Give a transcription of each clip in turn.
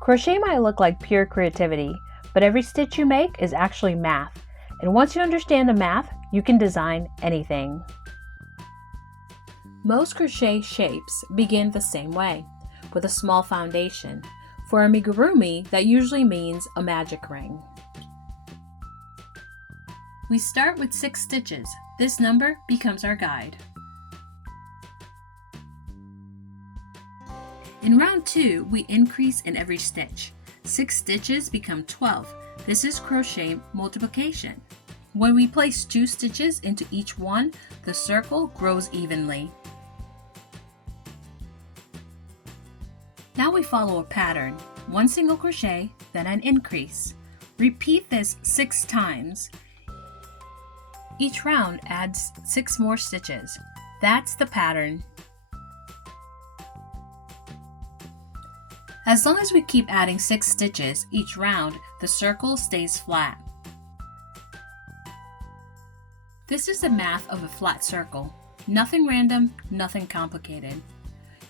Crochet might look like pure creativity, but every stitch you make is actually math. And once you understand the math, you can design anything. Most crochet shapes begin the same way, with a small foundation. For amigurumi, that usually means a magic ring. We start with 6 stitches. This number becomes our guide. In round 2, we increase in every stitch. 6 stitches become 12. This is crochet multiplication. When we place 2 stitches into each one, the circle grows evenly. Now we follow a pattern. 1 single crochet, then an increase. Repeat this 6 times. Each round adds 6 more stitches. That's the pattern. As long as we keep adding 6 stitches each round, the circle stays flat. This is the math of a flat circle. Nothing random, nothing complicated.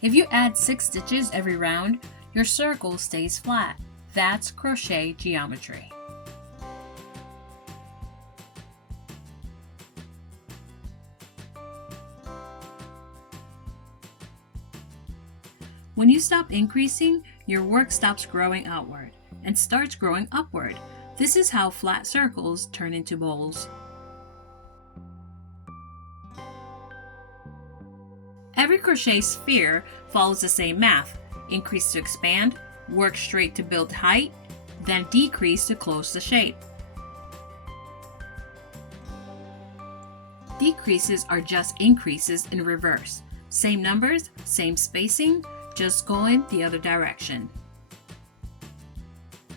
If you add 6 stitches every round, your circle stays flat. That's crochet geometry. When you stop increasing, your work stops growing outward and starts growing upward. This is how flat circles turn into bowls. Every crochet sphere follows the same math. Increase to expand, work straight to build height, then decrease to close the shape. Decreases are just increases in reverse. Same numbers, same spacing, just going the other direction.